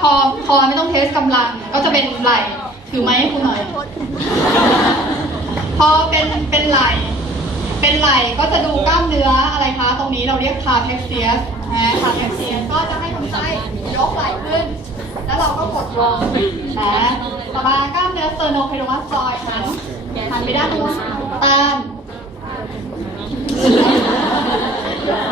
คอคอไม่ต้องเทสกำลัง ก็จะเป็นไหลถือไม้ให้คุณหน่อย พอเป็นเป็นไหลเป็นไหลก็จะดูกล้ามเนื้ออะไรคะ ตรงนี้เราเรียกคาเพกเซียสนะคาเพกเซียสก็จะให้คนไข้ยกไหลขึ้น แล้วเราก็กดลงนะต่อมากล้ามเนื้อเตอร์โนไพโดมัสซอยหันหันไปด้านนู้นตาม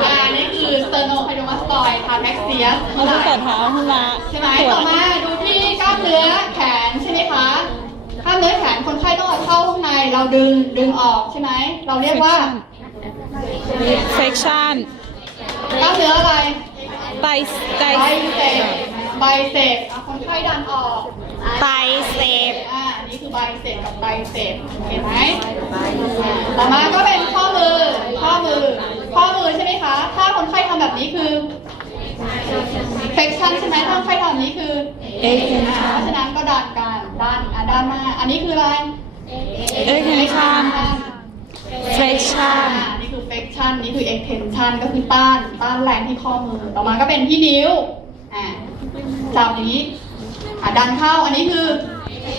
อ่านี่คือเตอร์โนไพโด อยคาเพกเซียสเราตั้งแต่เท้าขึ้นมาใช่ไหมต่อมาดูที่กล้ามเนื้อแขนใช่ไหมคะกล้ามเนื้อแขนคนไข้ต้องเอาเข้าข้างในเราดึงดึงออกใช่ไหมเราเรียกว่า flexion กล้ามเนื้ออะไรไตไตไบเซปไบเซปอะคนไข้ดันออกไตเซปอ่านี่คือไบเซปกับไบเซปเห็นไหมอ่าต่อมาก็เป็นข้อมือข้อมือ ข้อมือใช่ไหมคะถ้าคนไข้ทำแบบนี้คือ flexion ใช่ไหมถ้าคนไข้ทำแบบนี้ เอ็กอ่าเพราะฉะนั้นก็ดันกันด้านอะด้านหน้าอันนี้คืออะไรเอ็กเทนชัน flexion อ่านี่คือ flexion นี่คือ extension ก็คือต้านต้านแรงที่ข้อมือ ต่อมาก็เป็นที่นิ้วอ่าจับอย่างนี้อ่าดันเข้าอันนี้คือ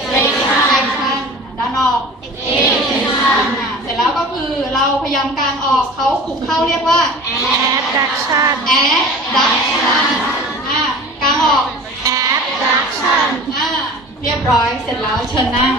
flexion อะดันออก extension อะเสร็จแล้วก็คือเราพยายามกางออกเขาขุกเข้าเรียกว่า adduction adduction อะกางออก adduction อ่า เรียบร้อยเสร็จแล้วเชิญนั่ง